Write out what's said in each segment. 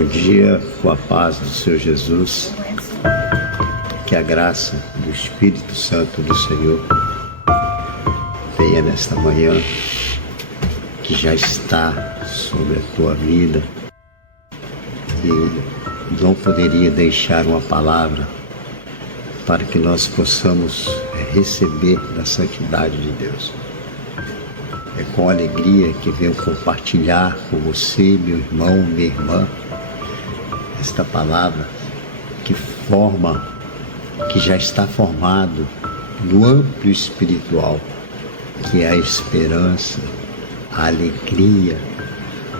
Bom dia, com a paz do Senhor Jesus, que a graça do Espírito Santo do Senhor venha nesta manhã, que já está sobre a tua vida, e não poderia deixar uma palavra para que nós possamos receber da santidade de Deus. É com alegria que venho compartilhar com você, meu irmão, minha irmã, esta palavra que já está formado no âmbito espiritual, que é a esperança, a alegria,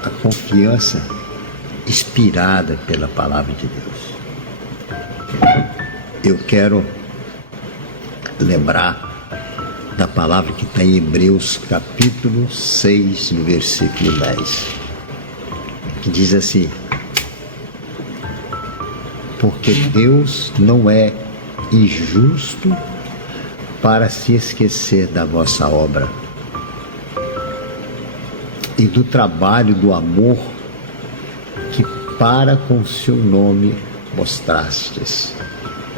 a confiança inspirada pela palavra de Deus. Eu quero lembrar da palavra que está em Hebreus capítulo 6, no versículo 10, que diz assim: porque Deus não é injusto para se esquecer da vossa obra e do trabalho do amor que para com seu nome mostrastes,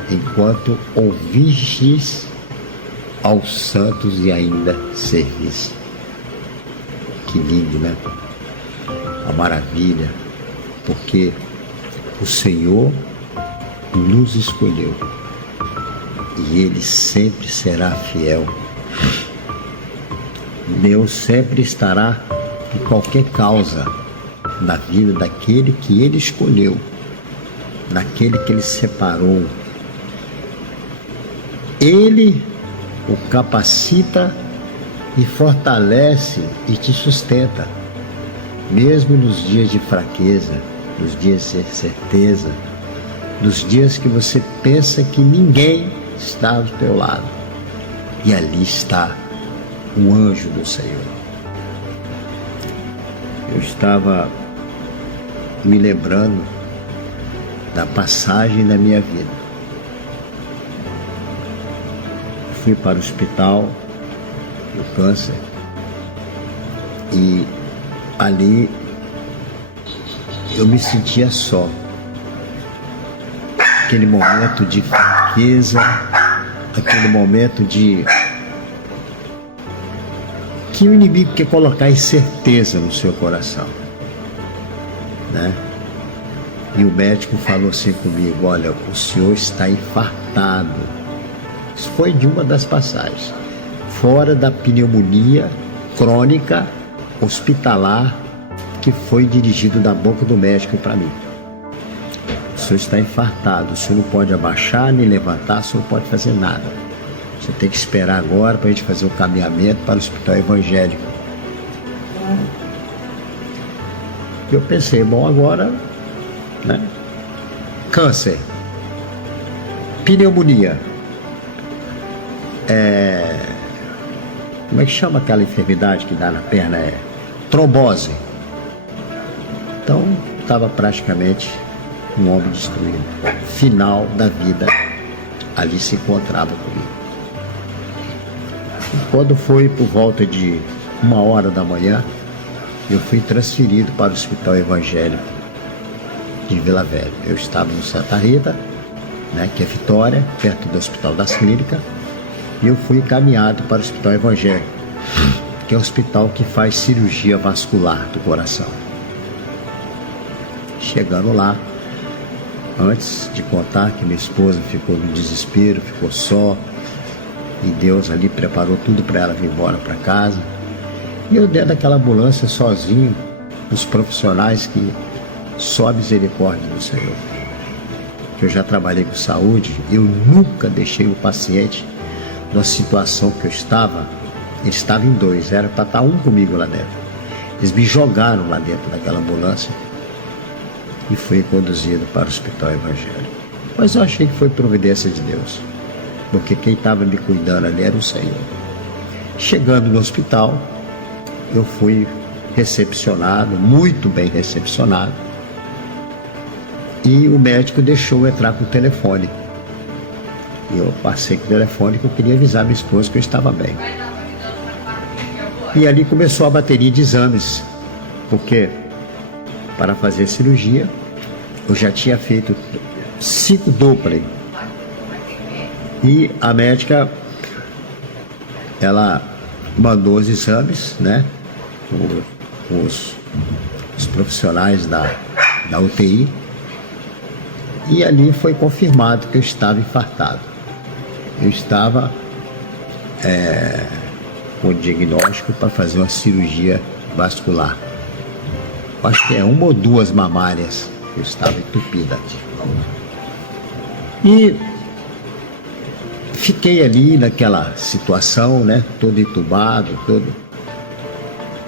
enquanto ouvistes aos santos e ainda servis. Que lindo, né? A maravilha, porque o Senhor nos escolheu e Ele sempre será fiel. Deus sempre estará em qualquer causa da vida daquele que Ele escolheu, daquele que Ele separou. Ele o capacita e fortalece e te sustenta, mesmo nos dias de fraqueza, nos dias de incerteza, nos dias que você pensa que ninguém está do teu lado, e ali está o anjo do Senhor. Eu estava me lembrando da passagem da minha vida. Fui para o hospital do câncer e ali eu me sentia só. Aquele momento de fraqueza, aquele momento de que o inimigo quer colocar incerteza no seu coração, né? E o médico falou assim comigo: olha, o senhor está infartado. Isso foi de uma das passagens, fora da pneumonia crônica hospitalar que foi dirigido da boca do médico para mim. O senhor está infartado, o senhor não pode abaixar nem levantar, o senhor não pode fazer nada. Você tem que esperar agora para a gente fazer o caminhamento para o hospital evangélico. Eu pensei, bom, agora, né? Câncer, pneumonia, como é que chama aquela enfermidade que dá na perna? Trombose. Então, estava praticamente um homem destruído. Final da vida ali se encontrava comigo. E quando foi por volta de 1h da manhã, eu fui transferido para o Hospital Evangélico de Vila Velha. Eu estava no Santa Rita, né, que é Vitória, perto do Hospital das Clínicas, e eu fui encaminhado para o Hospital Evangélico, que é o hospital que faz cirurgia vascular do coração. Chegando lá, antes de contar que minha esposa ficou no desespero, ficou só, e Deus ali preparou tudo para ela vir embora para casa, e eu dentro daquela ambulância sozinho, os profissionais que só a misericórdia do Senhor. Eu já trabalhei com saúde, eu nunca deixei o paciente numa situação que eu estava em dois, era para estar um comigo lá dentro. Eles me jogaram lá dentro daquela ambulância e fui conduzido para o Hospital Evangélico. Mas eu achei que foi providência de Deus, porque quem estava me cuidando ali era o Senhor. Chegando no hospital, eu fui recepcionado, muito bem recepcionado, e o médico deixou eu entrar com o telefone. Eu passei com o telefone que eu queria avisar minha esposa que eu estava bem. E ali começou a bateria de exames, porque para fazer a cirurgia eu já tinha feito 5 Doppler. E a médica, ela mandou os exames, né? Os profissionais da UTI. E ali foi confirmado que eu estava infartado. Eu estava com diagnóstico para fazer uma cirurgia vascular. Acho que é 1 ou 2 mamárias que eu estava entupida. E fiquei ali naquela situação, né? Todo entubado, todo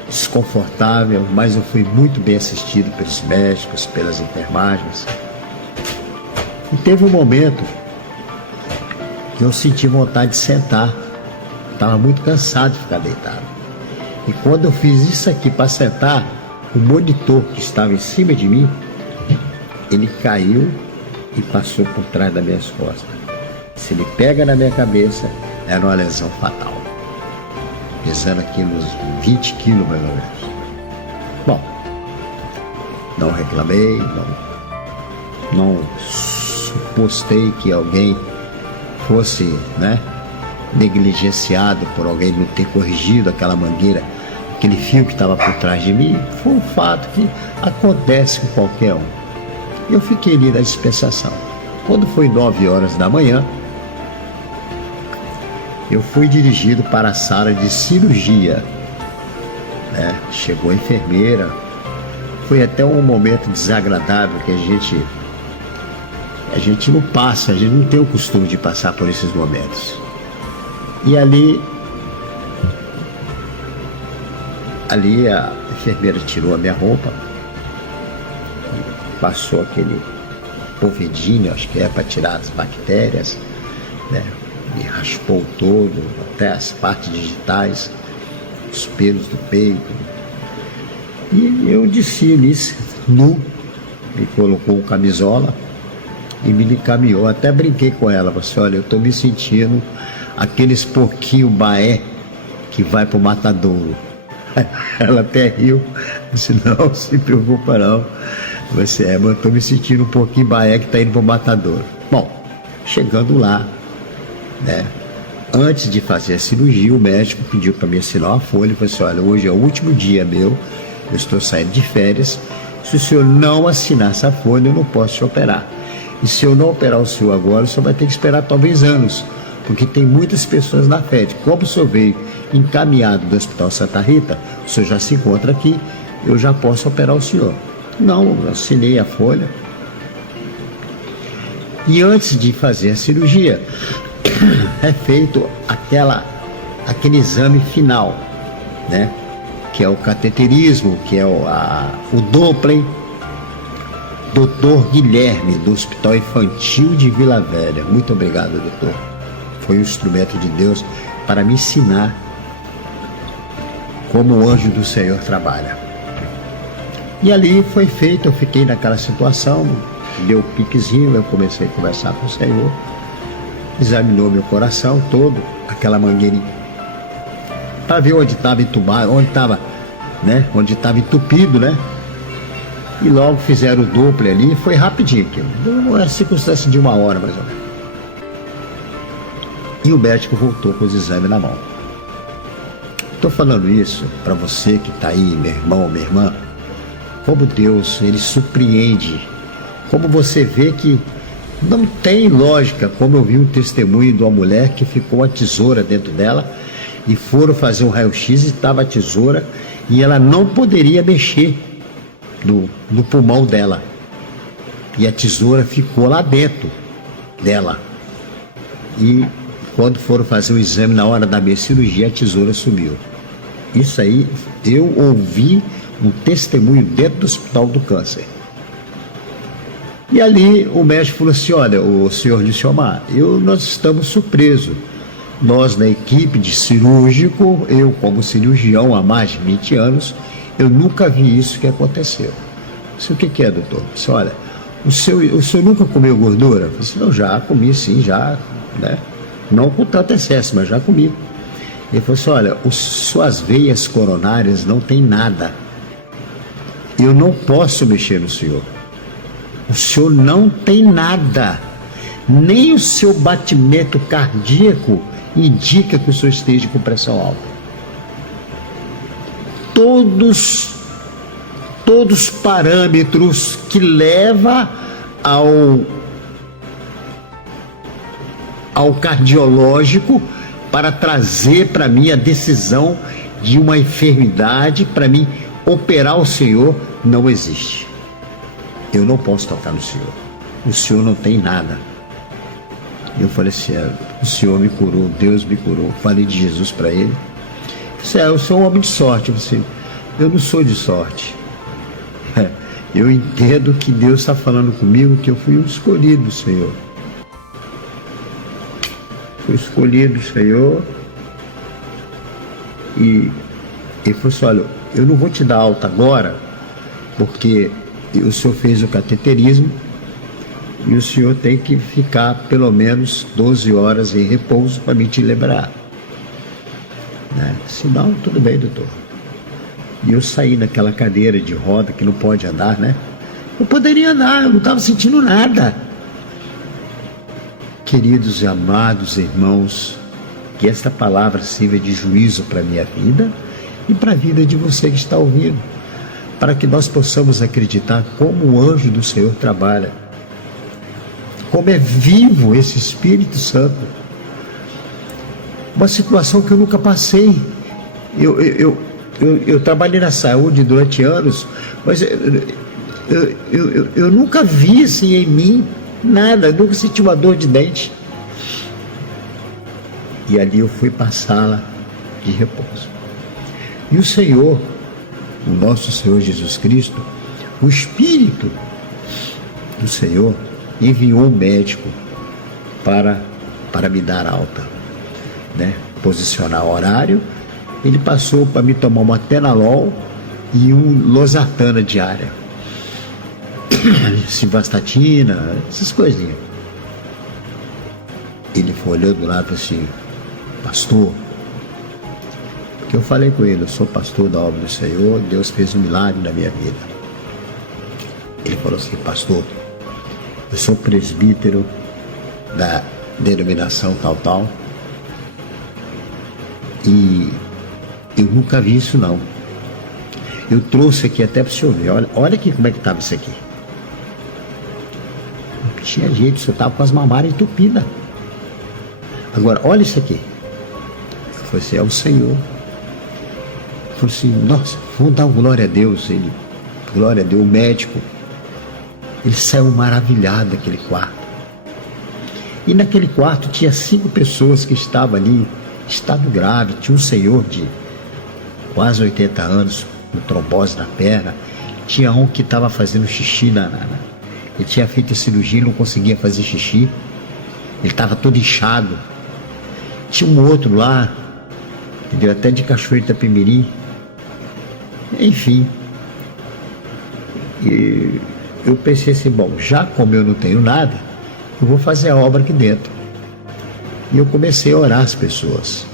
desconfortável, mas eu fui muito bem assistido pelos médicos, pelas enfermagens. E teve um momento que eu senti vontade de sentar. Estava muito cansado de ficar deitado. E quando eu fiz isso aqui para sentar, o monitor que estava em cima de mim, ele caiu e passou por trás das minhas costas. Se ele pega na minha cabeça, era uma lesão fatal. Pesando aqui uns 20 quilos mais ou menos. Bom, não reclamei, não supostei que alguém fosse, né, negligenciado por alguém não ter corrigido aquela mangueira, aquele fio que estava por trás de mim. Foi um fato que acontece com qualquer um. Eu fiquei ali na dispensação. Quando foi 9 horas da manhã, eu fui dirigido para a sala de cirurgia, né? Chegou a enfermeira. Foi até um momento desagradável que a gente não passa, a gente não tem o costume de passar por esses momentos. E ali a enfermeira tirou a minha roupa, passou aquele povidinho, acho que é para tirar as bactérias, né? Me raspou todo, até as partes digitais, os pelos do peito. E eu desci ali, nu, me colocou camisola e me encaminhou. Até brinquei com ela, falei assim, olha, eu estou me sentindo aqueles porquinho baé que vai pro matadouro. Ela até riu, disse, não se preocupa não. Mas eu estou me sentindo um pouquinho baé que está indo pro matadouro. Bom, chegando lá, né, antes de fazer a cirurgia, o médico pediu para mim assinar uma folha e falou assim, olha, hoje é o último dia meu, eu estou saindo de férias, se o senhor não assinar essa folha, eu não posso te operar. E se eu não operar o senhor agora, o senhor vai ter que esperar talvez anos, porque tem muitas pessoas na FED. Como o senhor veio encaminhado do Hospital Santa Rita, o senhor já se encontra aqui, eu já posso operar o senhor. Não, eu assinei a folha. E antes de fazer a cirurgia, é feito aquele exame final, né? Que é o cateterismo, que é o Doppler. Doutor Guilherme, do Hospital Infantil de Vila Velha. Muito obrigado, doutor. Foi um instrumento de Deus para me ensinar como o anjo do Senhor trabalha. E ali foi feito, eu fiquei naquela situação, deu um piquezinho, eu comecei a conversar com o Senhor, examinou meu coração todo, aquela mangueirinha, para ver onde estava entubado, onde estava, né, onde estava entupido, né? E logo fizeram o Doppler ali, e foi rapidinho, deu uma circunstância de 1 hora mais ou menos. E o médico voltou com os exames na mão. Estou falando isso para você que está aí, meu irmão, minha irmã, como Deus, Ele surpreende, como você vê que não tem lógica, como eu vi um testemunho de uma mulher que ficou uma tesoura dentro dela e foram fazer um raio-x e estava a tesoura e ela não poderia mexer no pulmão dela. E a tesoura ficou lá dentro dela. E quando foram fazer o exame na hora da minha cirurgia, a tesoura sumiu. Isso aí, eu ouvi um testemunho dentro do Hospital do Câncer. E ali o médico falou assim, olha, o senhor Liciomar, nós estamos surpresos. Nós na equipe de cirúrgico, eu como cirurgião há mais de 20 anos, eu nunca vi isso que aconteceu. Eu disse, o que é, doutor? Eu disse, olha, o senhor nunca comeu gordura? Eu disse, não, já comi sim, já, né? Não com tanto excesso, mas já comi. Ele falou assim, olha, suas veias coronárias não tem nada. Eu não posso mexer no senhor. O senhor não tem nada. Nem o seu batimento cardíaco indica que o senhor esteja com pressão alta. Todos os parâmetros que levam ao cardiológico para trazer para mim a decisão de uma enfermidade, para mim operar o senhor, não existe. Eu não posso tocar no senhor. O senhor não tem nada. Eu falei assim, o senhor me curou, Deus me curou. Falei de Jesus para ele. Eu sou um homem de sorte. Eu não sou de sorte. Eu entendo que Deus está falando comigo, que eu fui um escolhido do Senhor. Fui escolhido do Senhor. E ele falou assim, olha, eu não vou te dar alta agora, porque o senhor fez o cateterismo e o senhor tem que ficar pelo menos 12 horas em repouso para me te liberar. Né? Se não, tudo bem, doutor. E eu saí daquela cadeira de roda que não pode andar, né? Eu poderia andar, eu não estava sentindo nada. Queridos e amados irmãos, que esta palavra sirva de juízo para a minha vida e para a vida de você que está ouvindo, para que nós possamos acreditar como o anjo do Senhor trabalha, como é vivo esse Espírito Santo. Uma situação que eu nunca passei. Eu trabalhei na saúde durante anos, mas eu nunca vi assim em mim nada, eu nunca senti uma dor de dente. E ali eu fui para a sala de repouso. E o Senhor, o nosso Senhor Jesus Cristo, o Espírito do Senhor, enviou um médico para me dar alta, né? Posicionar o horário. Ele passou para me tomar uma Atenolol e um Losartana diária. Simvastatina, essas coisinhas. Ele foi olhando lá e falou assim, pastor, porque eu falei com ele, eu sou pastor da obra do Senhor, Deus fez um milagre na minha vida. Ele falou assim, pastor, eu sou presbítero da denominação tal, e eu nunca vi isso não. Eu trouxe aqui até para o senhor ver, olha aqui como é que estava isso aqui. Não tinha jeito, o senhor estava com as mamárias entupidas. Agora, olha isso aqui. Eu falei assim, é o Senhor. Eu falei assim, nossa, vamos dar glória a Deus. Ele, glória a Deus, o médico. Ele saiu maravilhado daquele quarto. E naquele quarto tinha 5 pessoas que estavam ali, estado grave. Tinha um senhor de quase 80 anos, com trombose na perna. Tinha um que estava fazendo xixi ele tinha feito a cirurgia e não conseguia fazer xixi. Ele estava todo inchado. Tinha um outro lá, entendeu? Até de Cachoeira Itapemirim. Enfim. E eu pensei assim, bom, já como eu não tenho nada, eu vou fazer a obra aqui dentro. E eu comecei a orar as pessoas.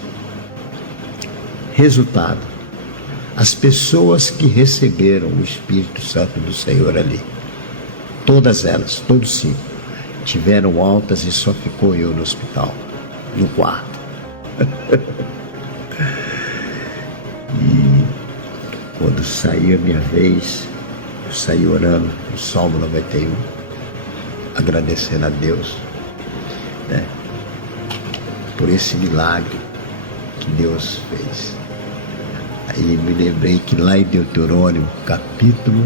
Resultado, as pessoas que receberam o Espírito Santo do Senhor ali, todas elas, todos 5, tiveram altas e só ficou eu no hospital, no quarto. E quando saiu a minha vez, eu saí orando o Salmo 91, agradecendo a Deus, né, por esse milagre que Deus fez. Aí me lembrei que lá em Deuteronômio, capítulo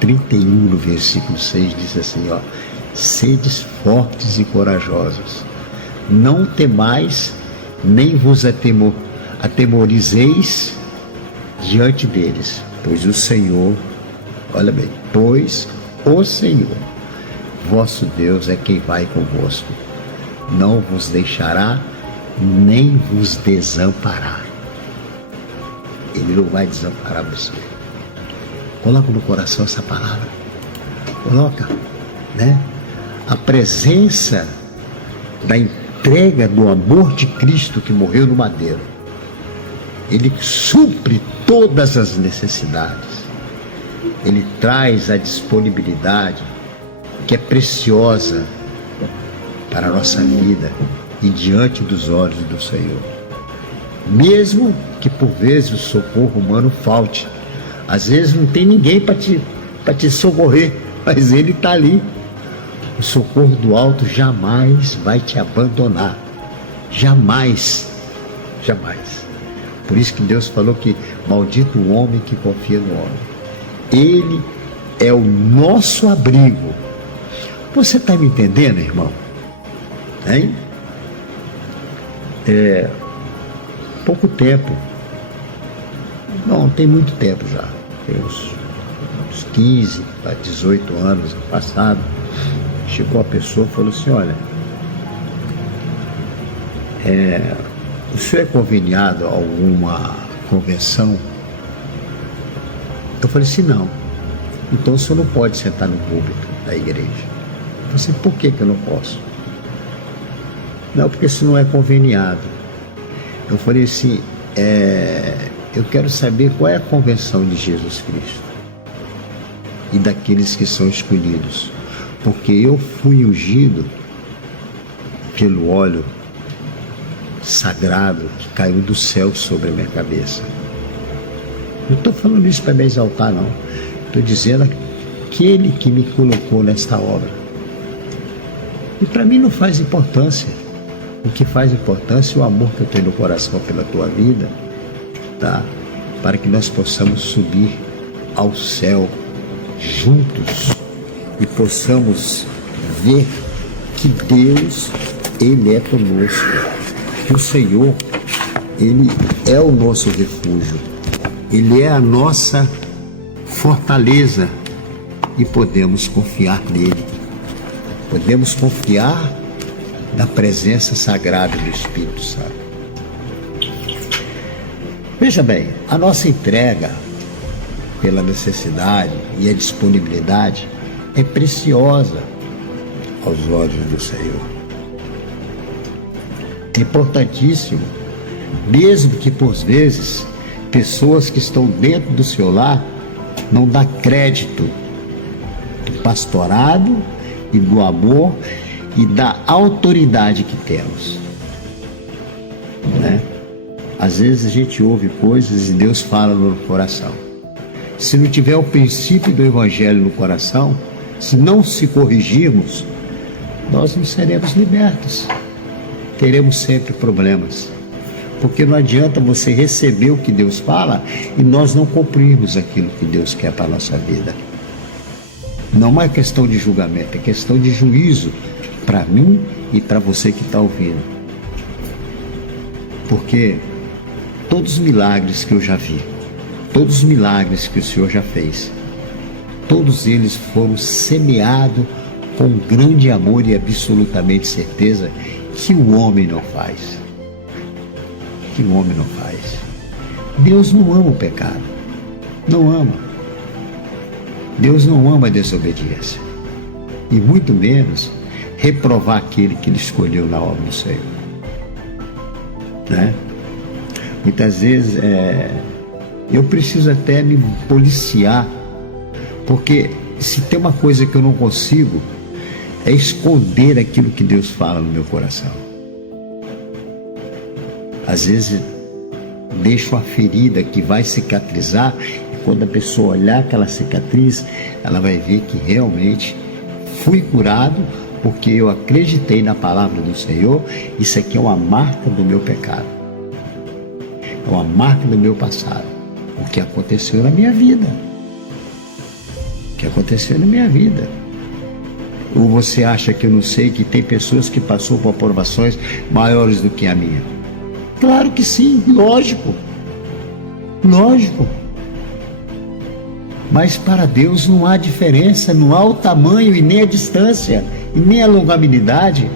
31, no versículo 6, diz assim, ó, sedes fortes e corajosos, não temais, nem vos atemorizeis diante deles, pois o Senhor, olha bem, pois o Senhor, vosso Deus é quem vai convosco, não vos deixará, nem vos desamparará. Ele não vai desamparar você. Coloca no coração essa palavra. Coloca, né? A presença da entrega do amor de Cristo que morreu no madeiro. Ele supre todas as necessidades. Ele traz a disponibilidade que é preciosa para a nossa vida e diante dos olhos do Senhor. Mesmo que por vezes o socorro humano falte, às vezes não tem ninguém para te socorrer, mas Ele está ali. O socorro do alto jamais vai te abandonar. Jamais. Jamais. Por isso que Deus falou que maldito o homem que confia no homem. Ele é o nosso abrigo. Você está me entendendo, irmão? Hein? Pouco tempo. Não tem muito tempo já. Tem uns 15 a 18 anos passado. Chegou a pessoa e falou assim, olha, o senhor é conveniado a alguma convenção? Eu falei assim, não. Então o senhor não pode sentar no púlpito da igreja. Eu falei assim, por que eu não posso? Não, porque isso não é conveniado. Eu falei assim, eu quero saber qual é a convenção de Jesus Cristo e daqueles que são escolhidos. Porque eu fui ungido pelo óleo sagrado que caiu do céu sobre a minha cabeça. Não estou falando isso para me exaltar, não. Estou dizendo aquele que me colocou nesta obra. E para mim não faz importância. O que faz importância é o amor que eu tenho no coração pela tua vida, tá? Para que nós possamos subir ao céu juntos e possamos ver que Deus, Ele é conosco, que o Senhor, Ele é o nosso refúgio, Ele é a nossa fortaleza e podemos confiar nele, podemos confiar na presença sagrada do Espírito Santo. Veja bem, a nossa entrega pela necessidade e a disponibilidade é preciosa aos olhos do Senhor. É importantíssimo, mesmo que por vezes pessoas que estão dentro do seu lar não dão crédito do pastorado e do amor e da autoridade que temos, né? Às vezes a gente ouve coisas e Deus fala no coração. Se não tiver o princípio do Evangelho no coração, se não se corrigirmos, nós não seremos libertos. Teremos sempre problemas. Porque não adianta você receber o que Deus fala e nós não cumprirmos aquilo que Deus quer para a nossa vida. Não é questão de julgamento, é questão de juízo para mim e para você que está ouvindo. Porque todos os milagres que eu já vi, todos os milagres que o Senhor já fez, todos eles foram semeados com grande amor e absolutamente certeza que o homem não faz. Que o homem não faz. Deus não ama o pecado. Não ama. Deus não ama a desobediência. E muito menos reprovar aquele que Ele escolheu na obra do Senhor. Né? Muitas vezes eu preciso até me policiar, porque se tem uma coisa que eu não consigo, é esconder aquilo que Deus fala no meu coração. Às vezes deixo a ferida que vai cicatrizar, e quando a pessoa olhar aquela cicatriz, ela vai ver que realmente fui curado, porque eu acreditei na palavra do Senhor. Isso aqui é uma marca do meu pecado, é uma marca do meu passado, o que aconteceu na minha vida. O que aconteceu na minha vida. Ou você acha que eu não sei que tem pessoas que passou por aprovações maiores do que a minha? Claro que sim, lógico. Lógico. Mas para Deus não há diferença, não há o tamanho e nem a distância e nem a longanimidade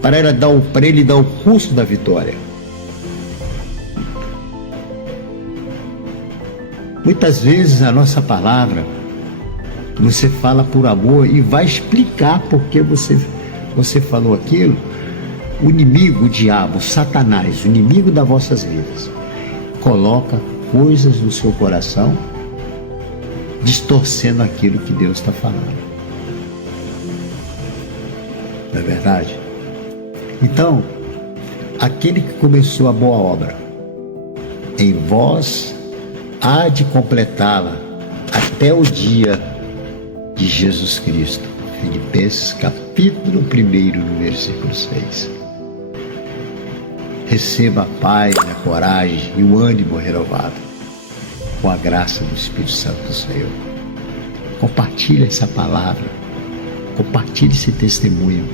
para Ele dar o custo da vitória. Muitas vezes a nossa palavra, você fala por amor e vai explicar por que você falou aquilo. O inimigo, o diabo, Satanás, o inimigo das vossas vidas, coloca coisas no seu coração, distorcendo aquilo que Deus está falando. Não é verdade? Então, aquele que começou a boa obra em vós há de completá-la até o dia de Jesus Cristo. Filipenses capítulo 1, no versículo 6. Receba a paz, a coragem e o ânimo renovado com a graça do Espírito Santo do Senhor. Compartilhe essa palavra, compartilhe esse testemunho,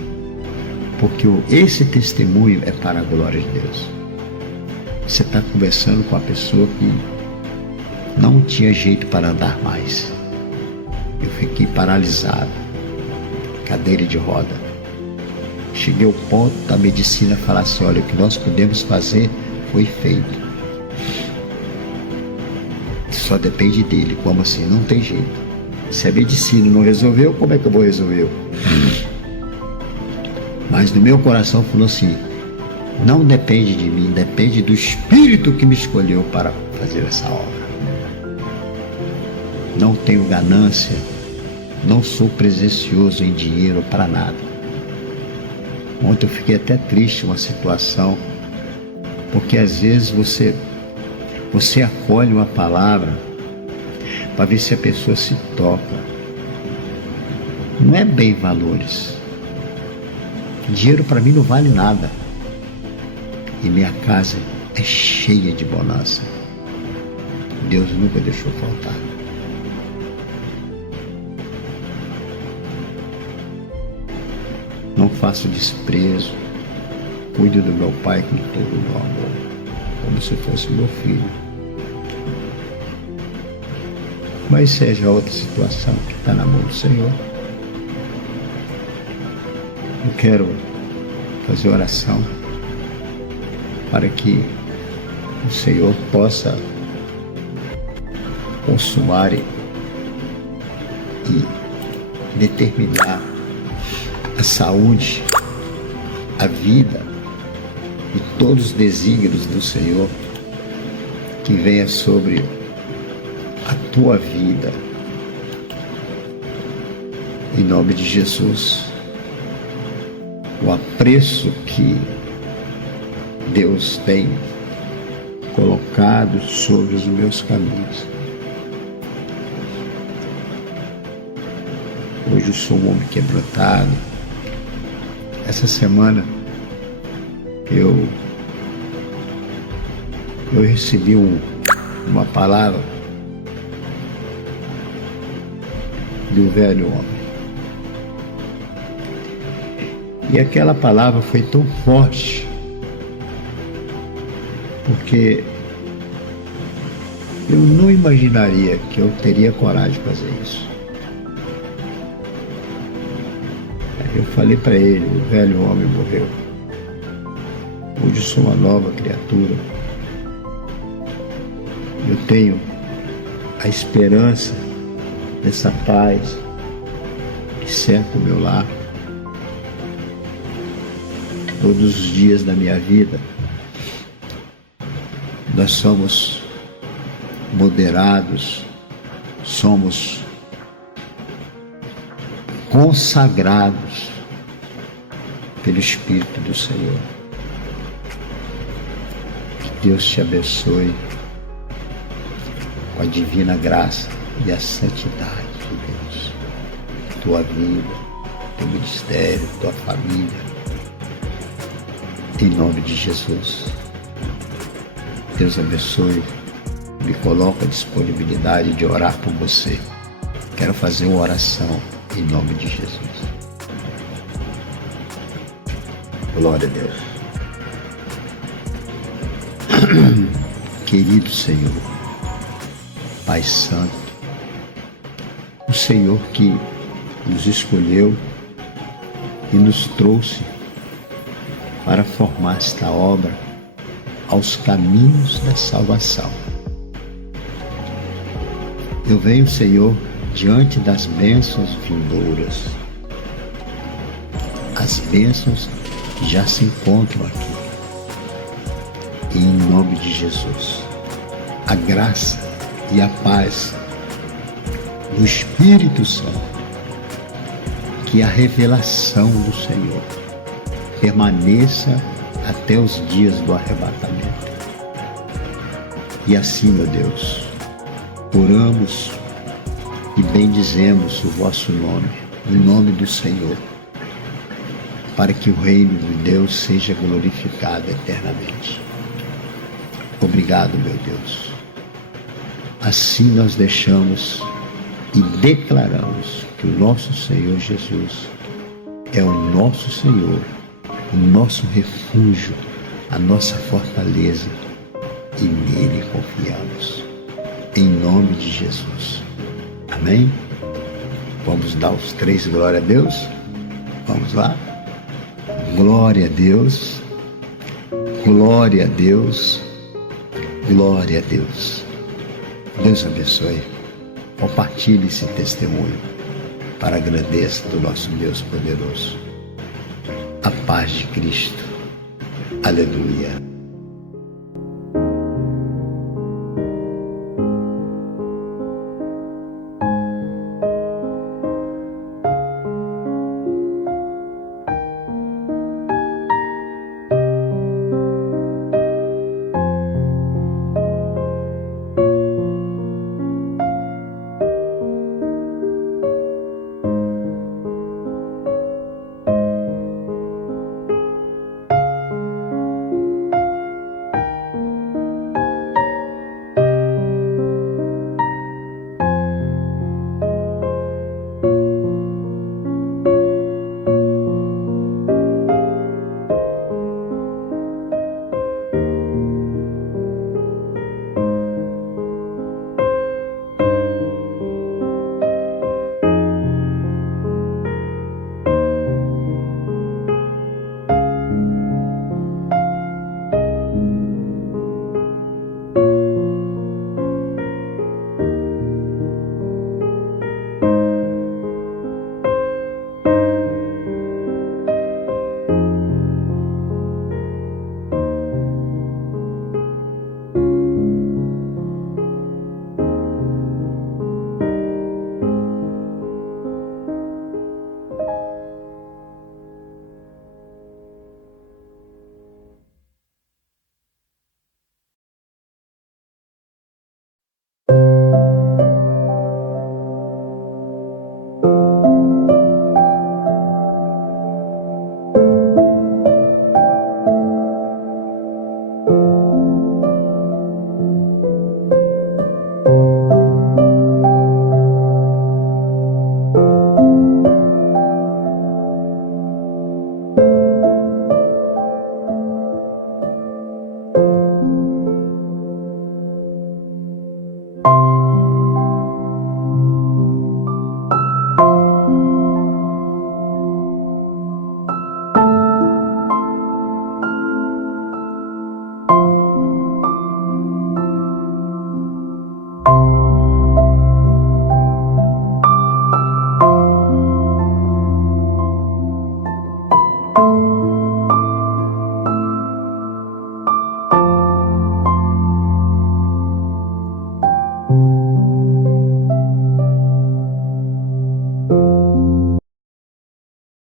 porque esse testemunho é para a glória de Deus. Você está conversando com a pessoa que não tinha jeito para andar mais. Eu fiquei paralisado, cadeira de roda. Cheguei ao ponto da medicina falar assim: olha, o que nós podemos fazer foi feito. Só depende dele. Como assim? Não tem jeito. Se a medicina não resolveu, como é que eu vou resolver? Mas no meu coração falou assim: não depende de mim, depende do Espírito que me escolheu para fazer essa obra. Não tenho ganância, não sou presencioso em dinheiro para nada. Ontem eu fiquei até triste uma situação, porque às vezes você acolhe uma palavra para ver se a pessoa se toca. Não é bem valores. Dinheiro para mim não vale nada. E minha casa é cheia de bonança. Deus nunca deixou faltar. Não faço desprezo. Cuido do meu pai com todo o meu amor, como se fosse meu filho. Mas seja outra situação que está na mão do Senhor. Eu quero fazer oração para que o Senhor possa consumar e determinar a saúde, a vida e todos os desígnios do Senhor que venha sobre a tua vida, em nome de Jesus. O apreço que Deus tem colocado sobre os meus caminhos. Hoje eu sou um homem quebrantado. Essa semana eu recebi uma palavra do velho homem. E aquela palavra foi tão forte, porque eu não imaginaria que eu teria coragem de fazer isso. Eu falei para ele: o velho homem morreu. Hoje eu sou uma nova criatura. Eu tenho a esperança dessa paz que cerca o meu lar. Todos os dias da minha vida, nós somos moderados, somos consagrados pelo Espírito do Senhor. Que Deus te abençoe com a divina graça e a santidade de Deus. Tua vida, teu ministério, tua família. Em nome de Jesus. Deus abençoe. Me coloco à disponibilidade de orar por você. Quero fazer uma oração em nome de Jesus. Glória a Deus. Querido Senhor, Pai Santo, o Senhor que nos escolheu e nos trouxe para formar esta obra aos caminhos da salvação. Eu venho, Senhor, diante das bênçãos vindouras. As bênçãos já se encontram aqui. E em nome de Jesus, a graça e a paz do Espírito Santo, que a revelação do Senhor permaneça até os dias do arrebatamento. E assim, meu Deus, oramos e bendizemos o vosso nome, em nome do Senhor, para que o reino de Deus seja glorificado eternamente. Obrigado, meu Deus. Assim nós deixamos e declaramos que o nosso Senhor Jesus é o nosso Senhor, o nosso refúgio, a nossa fortaleza, e nele confiamos. Em nome de Jesus. Amém? Vamos dar os 3 glória a Deus? Vamos lá? Glória a Deus, glória a Deus, glória a Deus. Deus abençoe. Compartilhe esse testemunho para a grandeza do nosso Deus poderoso. A paz de Cristo. Aleluia.